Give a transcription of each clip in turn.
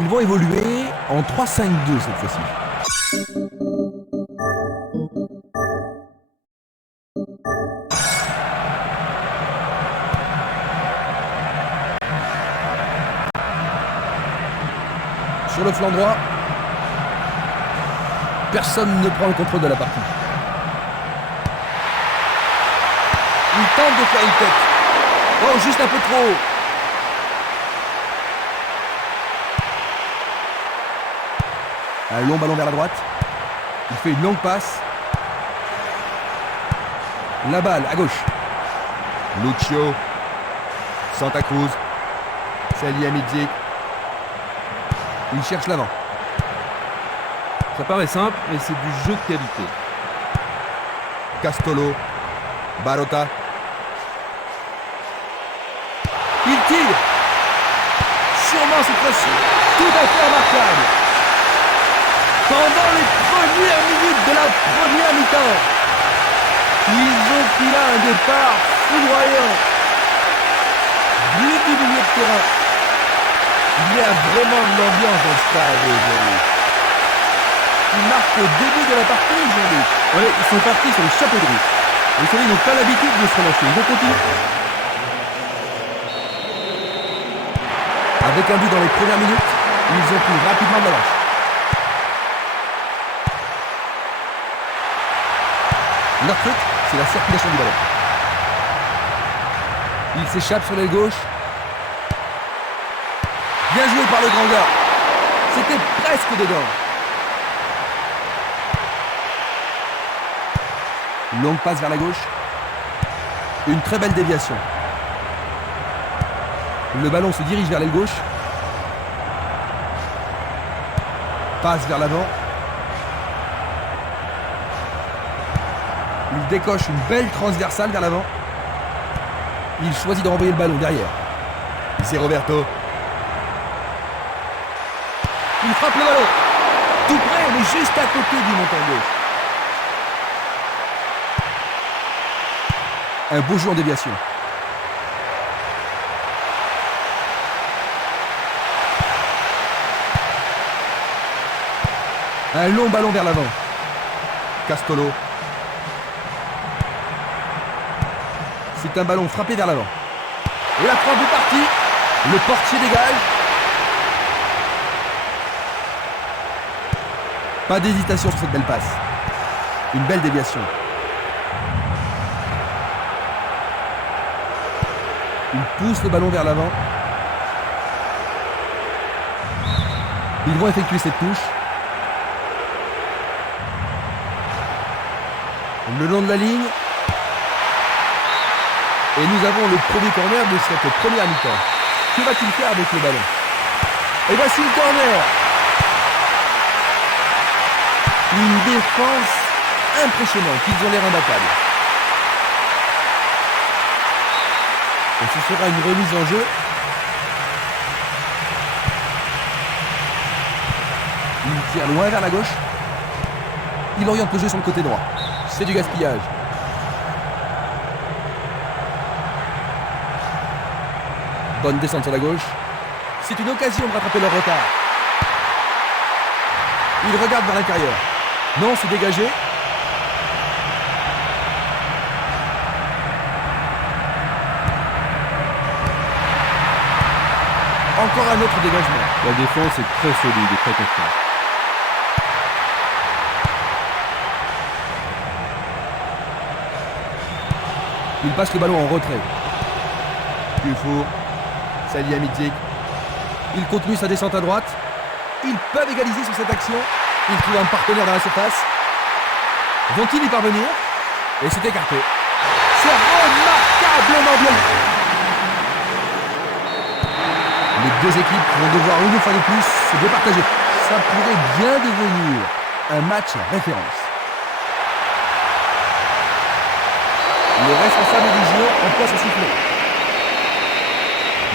Ils vont évoluer en 3-5-2 cette fois-ci. Sur le flanc droit, personne ne prend le contrôle de la partie. Il tente de faire une tête. Oh, juste un peu trop haut. Un long ballon vers la droite. Il fait une longue passe. La balle à gauche. Lucio. Santa Cruz. Salihamidzic. Il cherche l'avant. Ça paraît simple, mais c'est du jeu de qualité. Castolo. Barota. Il tire. Sûrement cette fois-ci. Tout à fait remarquable. Pendant les premières minutes de la première mi-temps, ils ont pris là un départ foudroyant. But du milieu de terrain. Il y a vraiment de l'ambiance dans le stade aujourd'hui. Ils marquent au début de la partie aujourd'hui. Oui, ils sont partis sur le chapeau de roue. Vous savez, ils n'ont pas l'habitude de se relâcher. Ils vont continuer. Avec un but dans les premières minutes, ils ont pris rapidement de l'avance. Leur truc, c'est la circulation du ballon. Il s'échappe sur l'aile gauche. Bien joué par le grand gars. C'était presque dedans. Longue passe vers la gauche. Une très belle déviation. Le ballon se dirige vers l'aile gauche. Passe vers l'avant. Il décoche une belle transversale vers l'avant. Il choisit de renvoyer le ballon derrière. C'est Roberto. Il frappe le ballon. Tout près, mais juste à côté du montant gauche. Un beau jeu en déviation. Un long ballon vers l'avant. Castolo. C'est un ballon frappé vers l'avant. Et la frappe est partie. Le portier dégage. Pas d'hésitation sur cette belle passe. Une belle déviation. Il pousse le ballon vers l'avant. Ils vont effectuer cette touche. Le long de la ligne. Et nous avons le premier corner de cette première mi-temps. Que va-t-il faire avec le ballon? Et voici le corner. Une défense impressionnante. Ils ont l'air imbattables. Et ce sera une remise en jeu. Il tire loin vers la gauche. Il oriente le jeu sur le côté droit. C'est du gaspillage. Bonne descente sur la gauche. C'est une occasion de rattraper leur retard. Il regarde vers l'intérieur. Non, c'est dégagé. Encore un autre dégagement. La défense est très solide et très constante. Il passe le ballon en retrait. Dufour. Salihamidzic. Il continue sa descente à droite. Ils peuvent égaliser sur cette action. Ils trouvent un partenaire dans la surface. Vont-ils y parvenir? Et c'est écarté. C'est remarquablement bien. Les deux équipes vont devoir une fois de plus se départager. Ça pourrait bien devenir un match référence. Le responsable du jeu emploie son sifflet.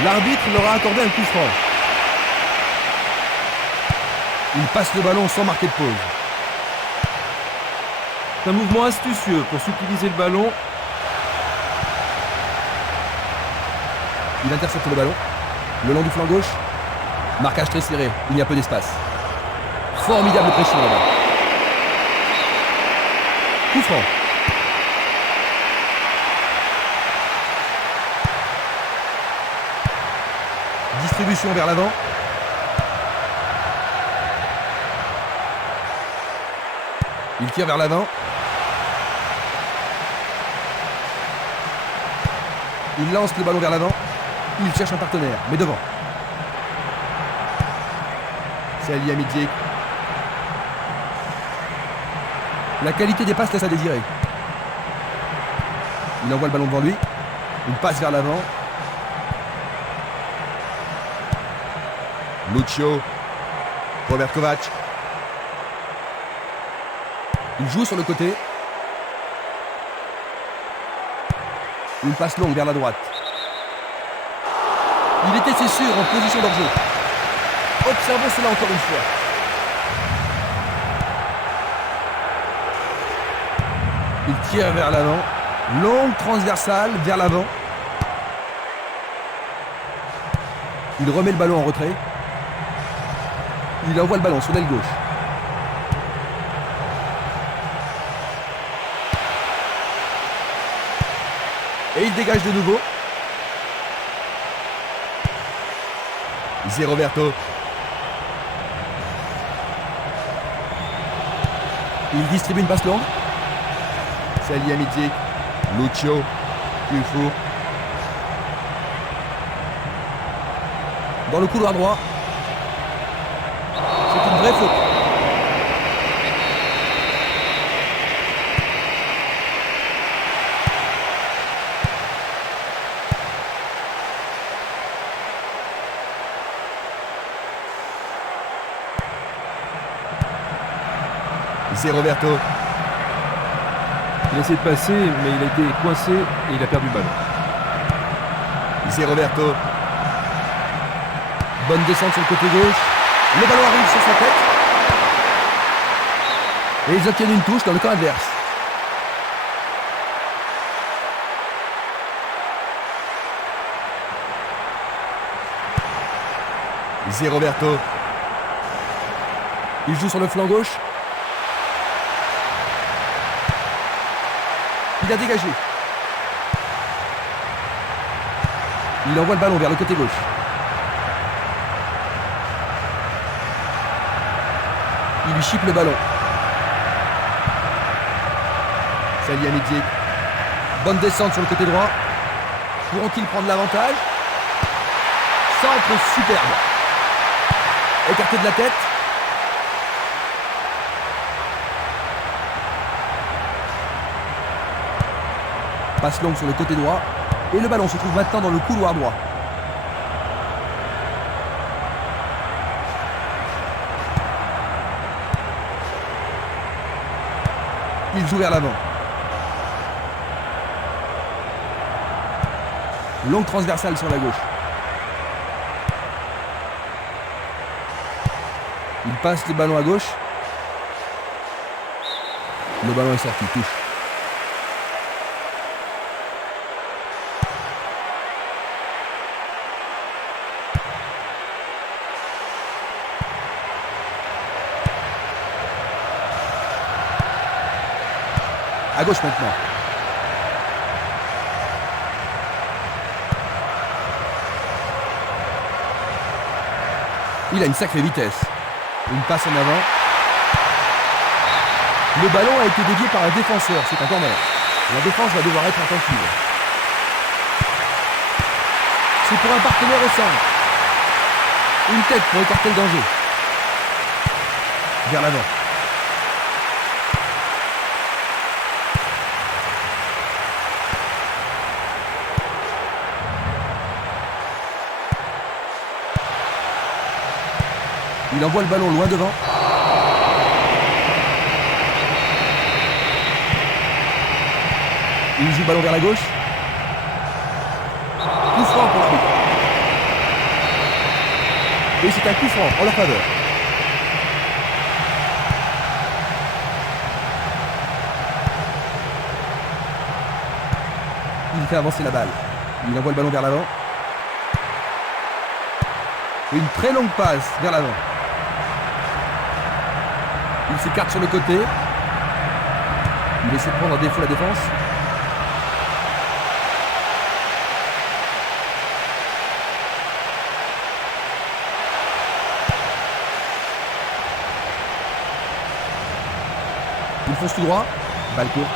L'arbitre leur a accordé un coup franc. Il passe le ballon sans marquer de pause. C'est un mouvement astucieux pour subtiliser le ballon. Il intercepte le ballon. Le long du flanc gauche. Marquage très serré, il y a peu d'espace. Formidable pression là-bas. Coup franc. Distribution vers l'avant. Il tire vers l'avant. Il lance le ballon vers l'avant. Il cherche un partenaire, mais devant. C'est Ali Hamidzik. La qualité des passes laisse à désirer. Il envoie le ballon devant lui. Une passe vers l'avant. Lucio. Robert Kovac. Il joue sur le côté. Une passe longue vers la droite. Il était, c'est sûr, en position d'hors-jeu. Observons cela encore une fois. Il tire vers l'avant. Longue transversale vers l'avant. Il remet le ballon en retrait. Il envoie le ballon sur l'aile gauche. Et il dégage de nouveau. Zé Roberto. Il distribue une passe longue. C'est Ali Hamidzik. Lucio. Dufour. Dans le couloir droit. C'est une vraie faute. Zé Roberto. Il a essayé de passer, mais il a été coincé et il a perdu le ballon. Zé Roberto. Bonne descente sur le côté gauche. Le ballon arrive sur sa tête. Et ils obtiennent une touche dans le camp adverse. Zé Roberto. Il joue sur le flanc gauche. Il a dégagé. Il envoie le ballon vers le côté gauche. Il lui chipe le ballon. C'est Ali Hamidzik. Bonne descente sur le côté droit. Pourront-ils prendre l'avantage? Centre superbe. Écarté de la tête. Passe longue sur le côté droit. Et le ballon se trouve maintenant dans le couloir droit. Il joue vers l'avant. Longue transversale sur la gauche. Il passe le ballon à gauche. Le ballon est sorti, touche. À gauche maintenant. Il a une sacrée vitesse. Une passe en avant. Le ballon a été dévié par un défenseur. C'est un corner. La défense va devoir être attentive. C'est pour un partenaire au centre. Une tête pour écarter le danger. Vers l'avant. Il envoie le ballon loin devant. Il joue le ballon vers la gauche. Coup franc pour l'arbitre. Et c'est un coup franc en leur faveur. Il fait avancer la balle. Il envoie le ballon vers l'avant. Une très longue passe vers l'avant. Il s'écarte sur le côté. Il essaie de prendre en défaut la défense. Il fonce tout droit. Balle courte.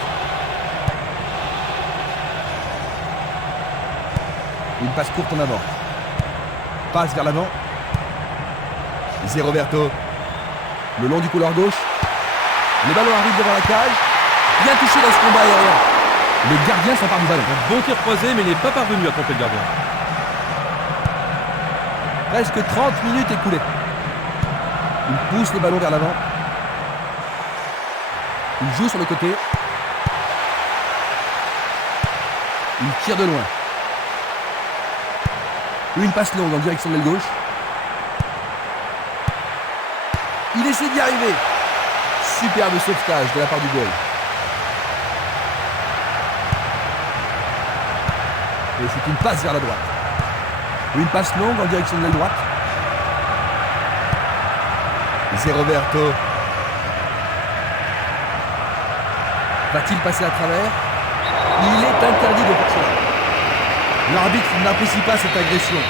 Une passe courte en avant. Passe vers l'avant. Zé Roberto. Le long du couloir gauche. Le ballon arrive devant la cage. Bien touché dans ce combat aérien. Le gardien s'empare du ballon. Un bon tir croisé, mais il n'est pas parvenu à tromper le gardien. Presque 30 minutes écoulées. Il pousse le ballon vers l'avant. Il joue sur le côté. Il tire de loin. Une passe longue en direction de l'aile gauche. Il essaie d'y arriver. Superbe sauvetage de la part du goal. Et c'est une passe vers la droite. Une passe longue en direction de l'aile droite. Zé Roberto. Va-t-il passer à travers? Il est interdit de faire cela. L'arbitre n'apprécie pas cette agression.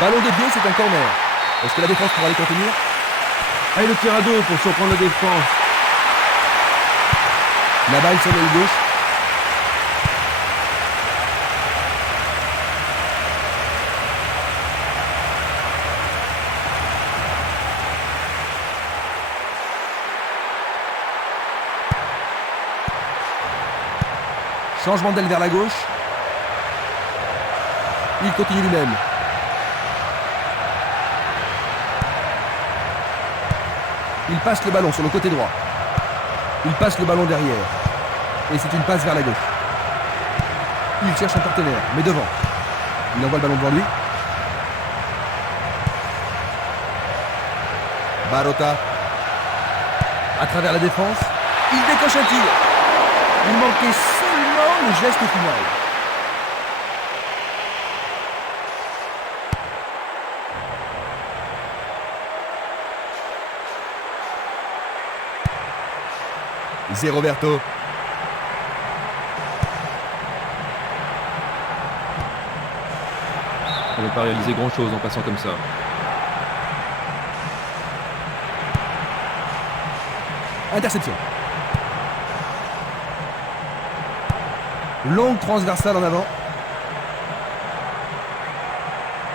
Ballon dévié, c'est un corner. Est-ce que la défense pourra les contenir? Et le tir à dos pour surprendre la défense. La balle sur l'aile gauche. Changement d'aile vers la gauche. Il continue lui-même. Il passe le ballon sur le côté droit. Il passe le ballon derrière. Et c'est une passe vers la gauche. Il cherche un partenaire, mais devant. Il envoie le ballon devant lui. Barota. À travers la défense. Il décoche un tir. Il manquait seulement le geste final. Zé Roberto. On n'a pas réalisé grand-chose en passant comme ça. Interception. Longue transversale en avant.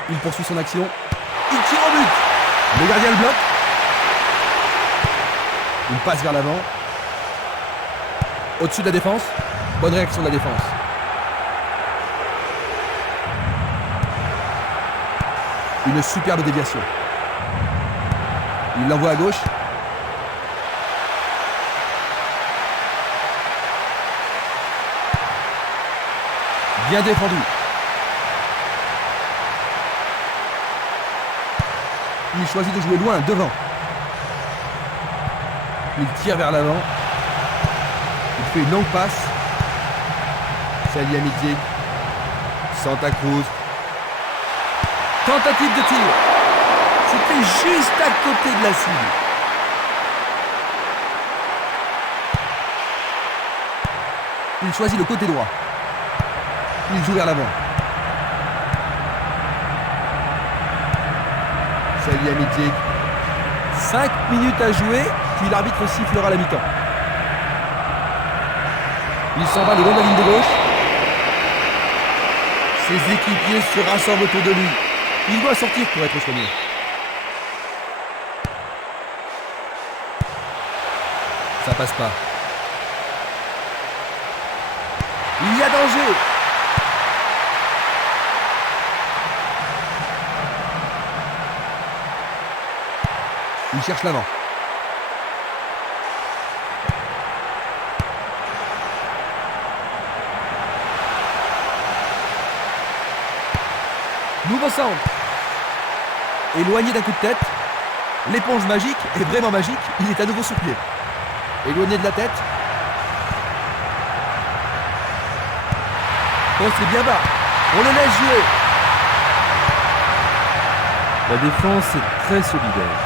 Il poursuit son action. Il tire au but. Le gardien le bloque. Une passe vers l'avant. Au-dessus de la défense. Bonne réaction de la défense. Une superbe déviation. Il l'envoie à gauche. Bien défendu. Il choisit de jouer loin, devant. Il tire vers l'avant. Il fait une longue passe. Salihamidzic. Santa Cruz. Tentative de tir. C'était juste à côté de la cible. Il choisit le côté droit. Il joue vers l'avant. Salihamidzic. 5 minutes à jouer, puis l'arbitre sifflera la mi-temps. Il s'en va le long de la ligne de gauche. Ses équipiers se rassemblent autour de lui. Il doit sortir pour être soigné. Ça passe pas. Il y a danger. Il cherche l'avant. Nouveau centre. Éloigné d'un coup de tête. L'éponge magique est vraiment magique. Il est à nouveau sous pied. Éloigné de la tête. Oh, c'est bien bas. On le laisse jouer. La défense est très solidaire.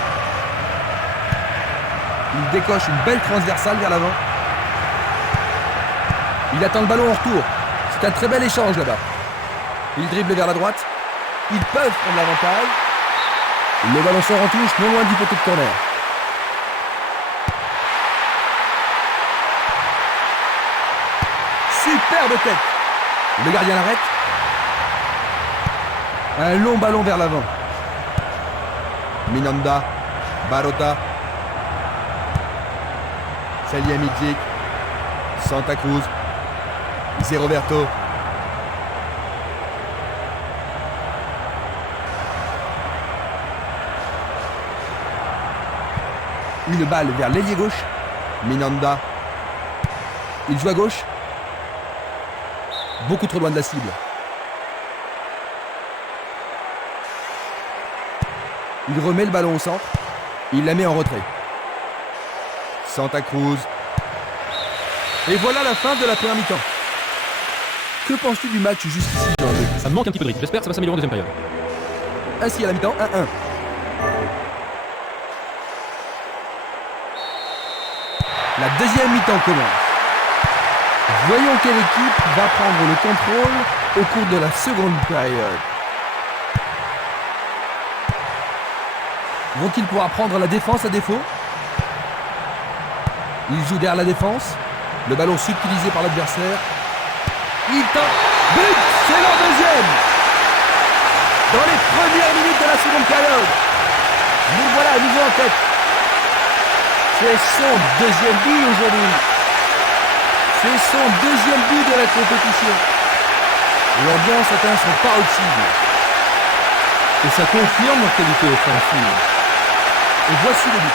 Il décoche une belle transversale vers l'avant. Il attend le ballon en retour. C'est un très bel échange là-bas. Il dribble vers la droite. Ils peuvent prendre l'avantage. Le ballon sort en touche, non loin du poteau de corner. Superbe tête. Le gardien l'arrête. Un long ballon vers l'avant. Minanda, Barota, Salihamidzic, Santa Cruz, Zé Roberto. Une balle vers l'ailier gauche. Minanda. Il joue à gauche. Beaucoup trop loin de la cible. Il remet le ballon au centre. Il la met en retrait. Santa Cruz. Et voilà la fin de la première mi-temps. Que penses-tu du match jusqu'ici, Jean-Luc? Ça me manque un petit peu de rythme. J'espère que ça va s'améliorer en deuxième période. Ainsi à la mi-temps, 1-1. La deuxième mi-temps commence. Voyons quelle équipe va prendre le contrôle au cours de la seconde période. Vont-ils pouvoir prendre la défense à défaut? Ils jouent derrière la défense. Le ballon subtilisé par l'adversaire. Il tente. But! C'est leur deuxième! Dans les premières minutes de la seconde période. Nous voilà à nouveau en tête. C'est son deuxième but aujourd'hui. C'est son deuxième but de la compétition. L'ambiance atteint son paroxysme. Et ça confirme leur qualité offensive. Et voici le but.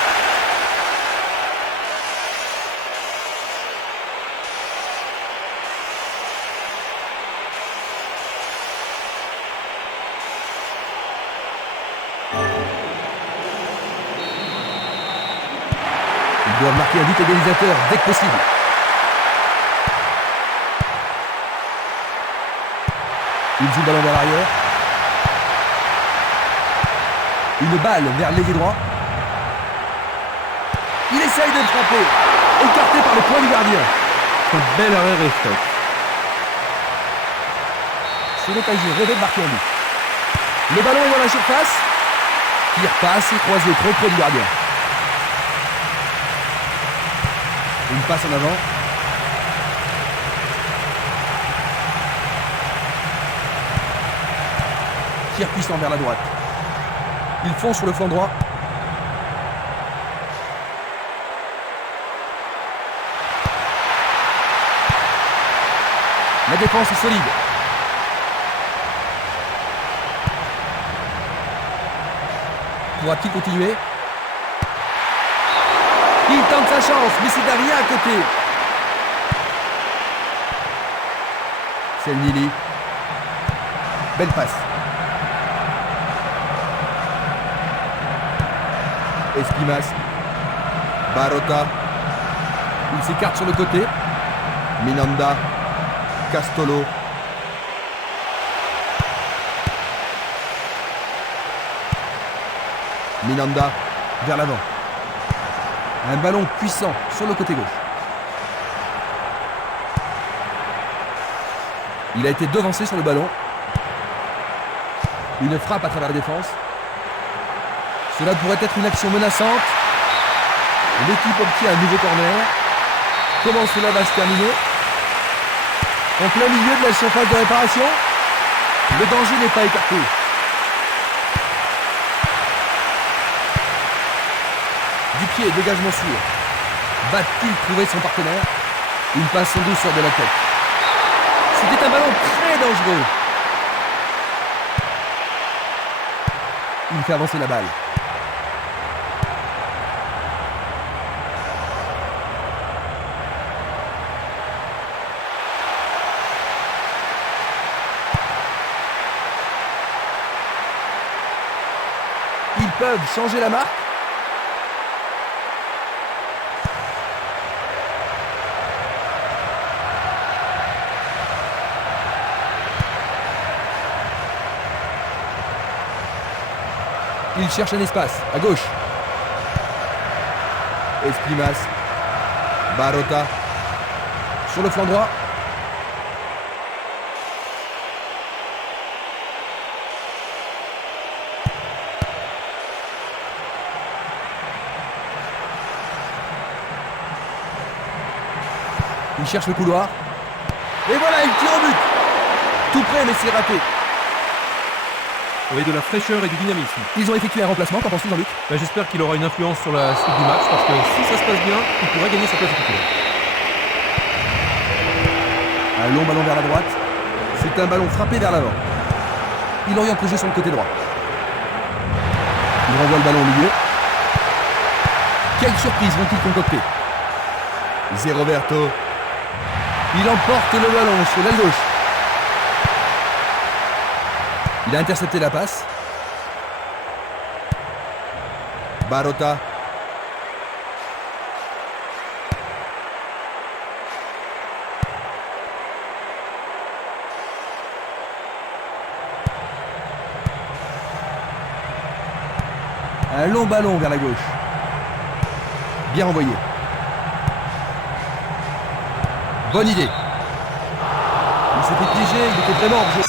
Ils doivent marquer un but égalisateur dès que possible. Il joue le ballon vers l'arrière. Une balle vers l'ailier droit. Il essaye de le frapper. Écarté par le point du gardien. Un bel arrêt réflexe. C'est l'occasion rêvée de marquer un but. Le ballon est dans la surface. Qui repasse et croisé trop près du gardien. Une passe en avant. Tir puissant vers la droite. Il fonce sur le flanc droit. La défense est solide. Pourra-t-il continuer? Il tente sa chance, mais c'est derrière à côté. C'est Nili. Belle passe. Esquimas. Barota. Il s'écarte sur le côté. Minanda. Castolo. Minanda vers l'avant. Un ballon puissant sur le côté gauche. Il a été devancé sur le ballon. Une frappe à travers la défense. Cela pourrait être une action menaçante. L'équipe obtient un nouveau corner. Comment cela va se terminer? En plein milieu de la surface de réparation. Le danger n'est pas écarté. Du pied, dégagement sûr. Va-t-il trouver son partenaire? Une passe en douceur de la tête. C'était un ballon très dangereux. Il fait avancer la balle. Ils peuvent changer la marque. Il cherche un espace, à gauche. Esprimas. Barota. Sur le flanc droit. Il cherche le couloir. Et voilà, il tire au but. Tout près, mais c'est raté. Oui, de la fraîcheur et du dynamisme. Ils ont effectué un remplacement, qu'en penses-tu, Jean-Luc? J'espère qu'il aura une influence sur la suite du match, parce que si ça se passe bien, il pourrait gagner sa place de titulaire. Un long ballon vers la droite. C'est un ballon frappé vers l'avant. Il oriente le jeu sur le côté droit. Il renvoie le ballon au milieu. Quelle surprise vont-ils concocter? Zé Roberto. Il emporte le ballon sur l'aile gauche. Il a intercepté la passe. Barota. Un long ballon vers la gauche. Bien envoyé. Bonne idée. Il s'était piégé, il était vraiment hors jeu.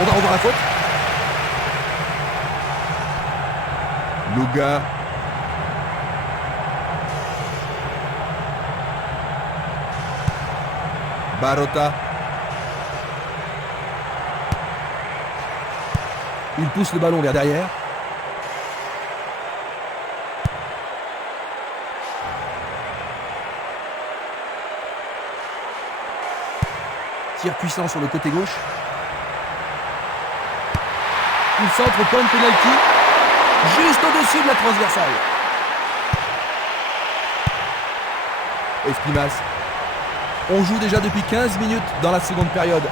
On va revoir la faute. Luga. Barota. Il pousse le ballon vers derrière. Tir puissant sur le côté gauche. Il centre au point de pénalty, juste au-dessus de la transversale. Esprimas. On joue déjà depuis 15 minutes dans la seconde période.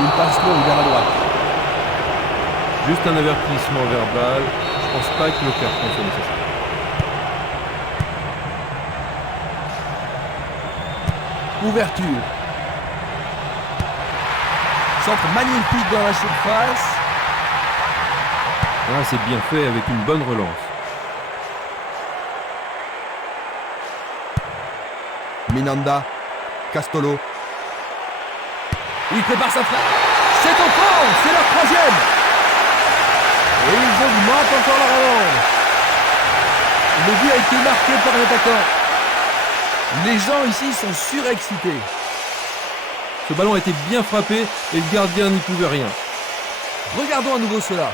Une passe longue vers la droite. Juste un avertissement verbal. Je pense pas que le carton soit nécessaire. Ouverture. Centre magnifique dans la surface. Ah, c'est bien fait avec une bonne relance. Minanda. Castolo. Il prépare sa frappe. C'est au fond. C'est leur troisième. Et ils augmentent encore leur avance. Le but a été marqué par l'attaquant. Les gens ici sont surexcités. Ce ballon a été bien frappé et le gardien n'y pouvait rien. Regardons à nouveau cela.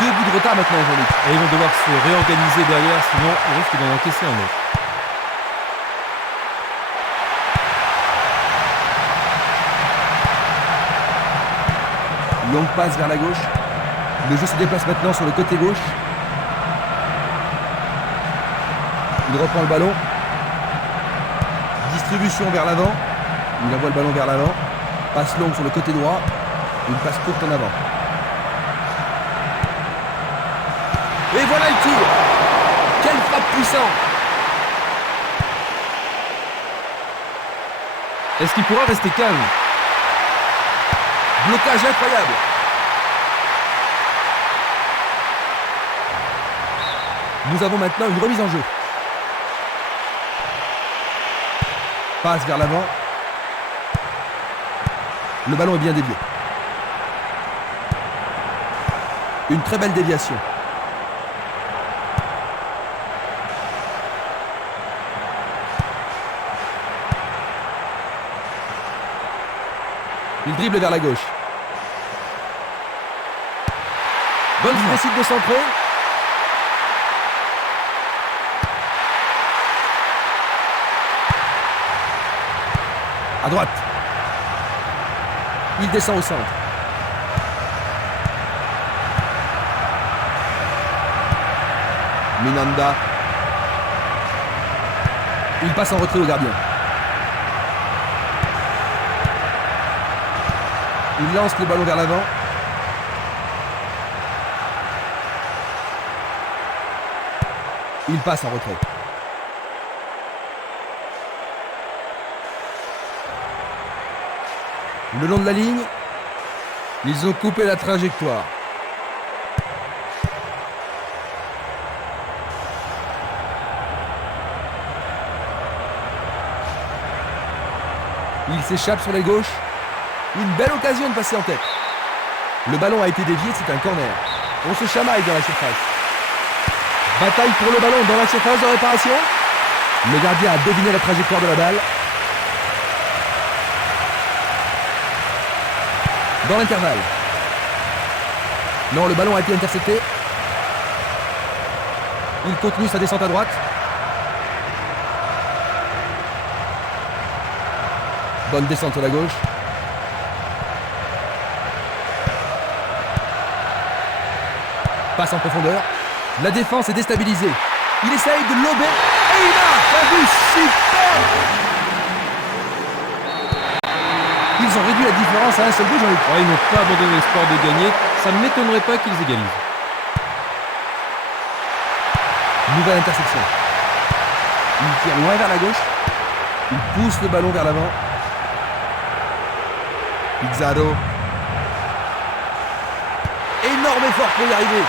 2 buts de retard maintenant, Jean-Luc. Et ils vont devoir se réorganiser derrière, sinon ils risquent d'en encaisser un autre. Longue passe vers la gauche. Le jeu se déplace maintenant sur le côté gauche. Il reprend le ballon. Distribution vers l'avant. Il envoie le ballon vers l'avant. Passe longue sur le côté droit. Une passe courte en avant. Et voilà le tir. Quelle frappe puissante. Est-ce qu'il pourra rester calme? Blocage incroyable. Nous avons maintenant une remise en jeu. Passe vers l'avant. Le ballon est bien dévié. Une très belle déviation. Il dribble vers la gauche. Bonne décide de centrer. À droite. Il descend au centre. Minanda. Il passe en retrait au gardien. Il lance le ballon vers l'avant. Il passe en retrait. Le long de la ligne, ils ont coupé la trajectoire. Il s'échappe sur les gauches. Une belle occasion de passer en tête. Le ballon a été dévié, c'est un corner. On se chamaille dans la surface. Bataille pour le ballon dans la surface de réparation. Le gardien a deviné la trajectoire de la balle. Dans l'intervalle. Non, le ballon a été intercepté. Il continue sa descente à droite. Bonne descente sur la gauche. Passe en profondeur. La défense est déstabilisée. Il essaye de lober. Et il marque un but super. Ils ont réduit la différence à un seul but, Jean-Luc. Ouais, ils n'ont pas abandonné l'espoir de gagner. Ça ne m'étonnerait pas qu'ils égalisent. Nouvelle interception. Il tire loin vers la gauche. Il pousse le ballon vers l'avant. Pizarro. Énorme effort pour y arriver.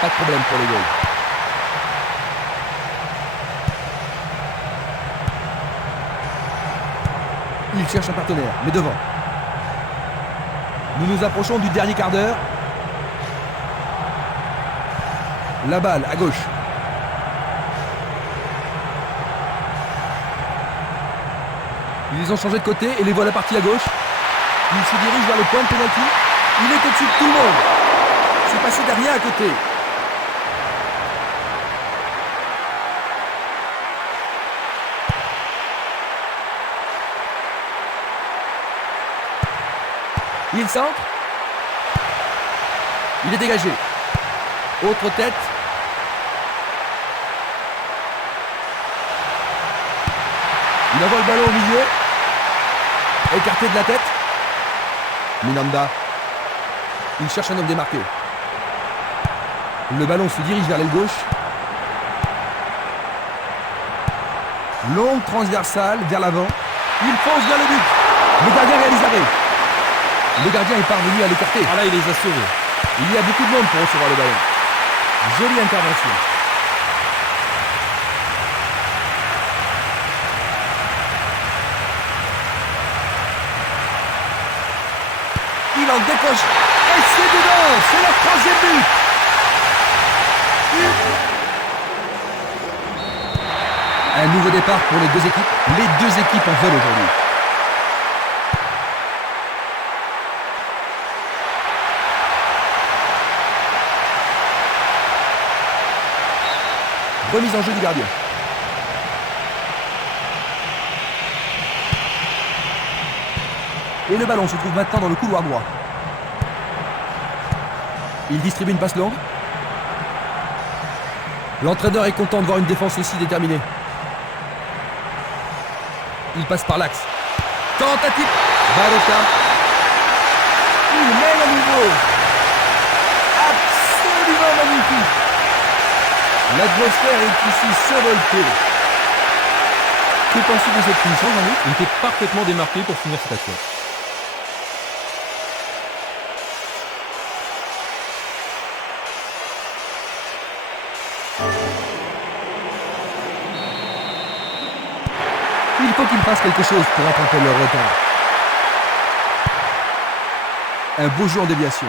Pas de problème pour le goal. Il cherche un partenaire, mais devant. Nous nous approchons du dernier quart d'heure. La balle à gauche. Ils ont changé de côté et les voilà partis à gauche. Il se dirige vers le point de pénalty. Il est au-dessus de tout le monde. C'est passé derrière à côté. Il centre. Il est dégagé. Autre tête. Il envoie le ballon au milieu. Écarté de la tête. Minanda. Il cherche un homme démarqué. Le ballon se dirige vers l'aile gauche. Longue transversale vers l'avant. Il fonce vers le but. Le gardien réalise l'arrêt. Le gardien est parvenu à l'écarter. Ah là, il les a sauvés. Il y a beaucoup de monde pour recevoir le ballon. Jolie intervention. Il en décoche. Et c'est dedans. C'est leur troisième but. Un nouveau départ pour les deux équipes. Les deux équipes en veulent aujourd'hui. Remise en jeu du gardien. Et le ballon se trouve maintenant dans le couloir droit. Il distribue une passe longue. L'entraîneur est content de voir une défense aussi déterminée. Il passe par l'axe. Tentative. Barota. Il mène à nouveau. Absolument magnifique. L'atmosphère est ici survoltée. Que pensez-vous de cette finition, Jean-Luc? Il était parfaitement démarqué pour finir cette action. Il faut qu'il fasse quelque chose pour rattraper leur retard. Un beau jeu en déviation.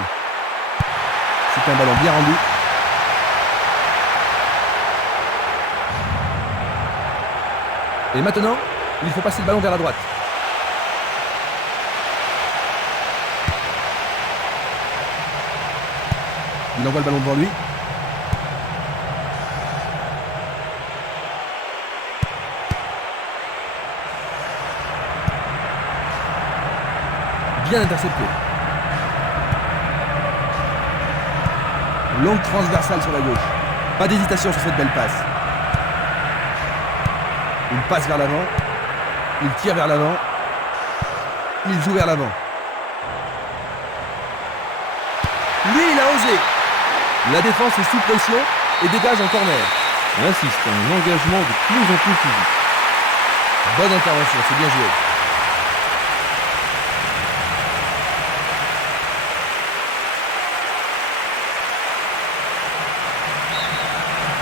C'est un ballon bien rendu. Et maintenant, il faut passer le ballon vers la droite. Il envoie le ballon devant lui. Bien intercepté. Longue transversale sur la gauche. Pas d'hésitation sur cette belle passe. Il passe vers l'avant. Il tire vers l'avant. Il joue vers l'avant. Lui, il a osé. La défense est sous pression et dégage en corner. On assiste à un engagement de plus en plus physique. Bonne intervention, c'est bien joué.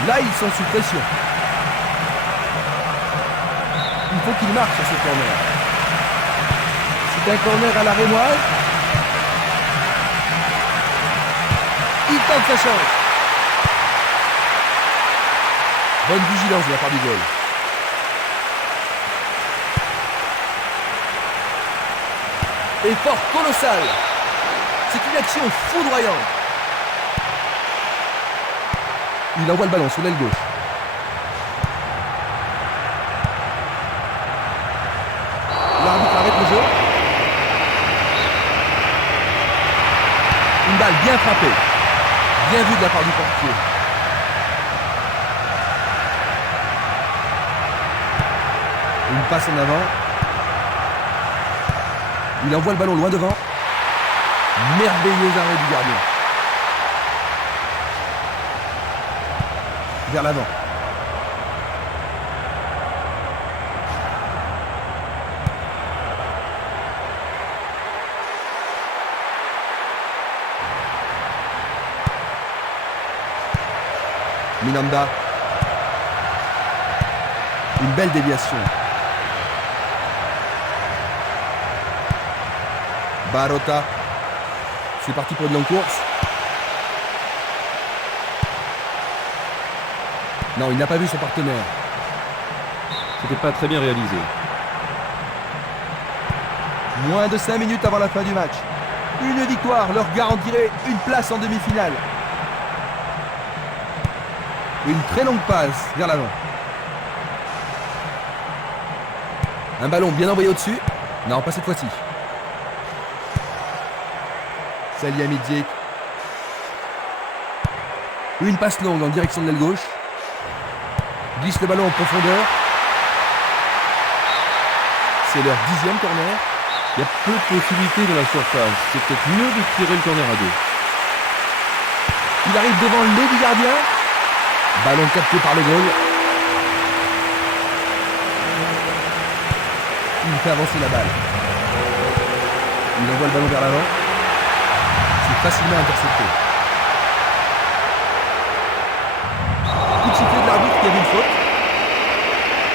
Là, ils sont sous pression. Il faut qu'il marque sur ce corner. C'est un corner à la rémoise. Il tente sa chance. Bonne vigilance de la part du goal. Effort colossal. C'est une action foudroyante. Il envoie le ballon sur l'aile gauche. L'arbitre arrête le jeu. Une balle bien frappée. Bien vue de la part du portier. Une passe en avant. Il envoie le ballon loin devant. Merveilleux arrêt du gardien. Vers l'avant. Minanda. Une belle déviation. Barota. C'est parti pour une longue course. Non, il n'a pas vu son partenaire. C'était pas très bien réalisé. Moins de 5 minutes avant la fin du match. Une victoire leur garantirait une place en demi-finale. Une très longue passe vers l'avant. Un ballon bien envoyé au-dessus. Non, pas cette fois-ci. Salihamidzic. Une passe longue en direction de l'aile gauche. Glisse le ballon en profondeur. C'est leur 10e corner. Il y a peu de possibilités dans la surface. C'est peut-être mieux de tirer le corner à 2. Il arrive devant le nez du gardien. Ballon capté par le goal. Il fait avancer la balle. Il envoie le ballon vers l'avant. C'est facilement intercepté. Coup de sifflet de l'arbitre qui a vu une faute.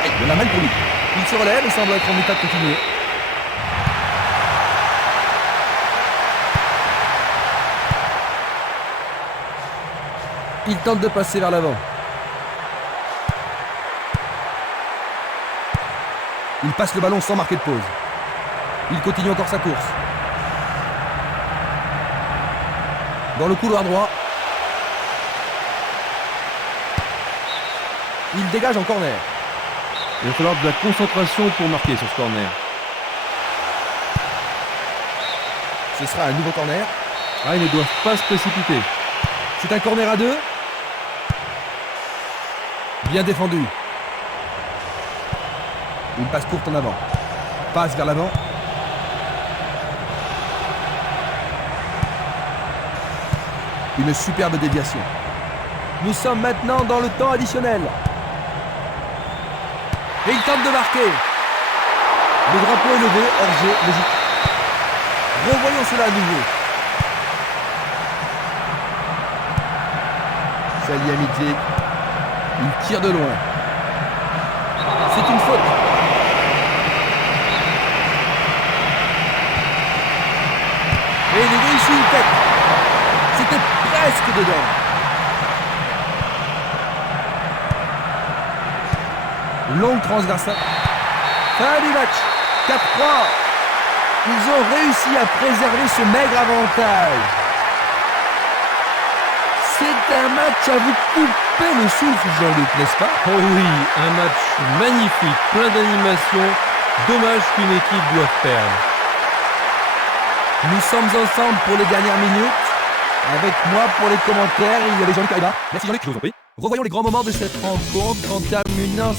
Et il en a mal pour lui. Il se relève et semble être en état de continuer. Il tente de passer vers l'avant. Il passe le ballon sans marquer de pause. Il continue encore sa course. Dans le couloir droit. Il dégage en corner. Il va falloir de la concentration pour marquer sur ce corner. Ce sera un nouveau corner. Ah, ils ne doivent pas se précipiter. C'est un corner à 2. Bien défendu. Une passe courte en avant. Passe vers l'avant. Une superbe déviation. Nous sommes maintenant dans le temps additionnel. Et il tente de marquer. Le drapeau est levé, hors-jeu, logique. Revoyons cela à nouveau. Salihamidzic. Il tire de loin. C'est une faute. Et il réussit une tête. C'était presque dedans. Longue transversale. Fin du match. 4-3. Ils ont réussi à préserver ce maigre avantage. C'est un match à vous couper le souffle, Jean-Luc, n'est-ce pas? Oh oui, un match magnifique, plein d'animation. Dommage qu'une équipe doive perdre. Nous sommes ensemble pour les dernières minutes. Avec moi pour les commentaires, il y avait Jean-Luc Ariba. Merci Jean-Luc, je vous en prie. Revoyons les grands moments de cette rencontre en terminant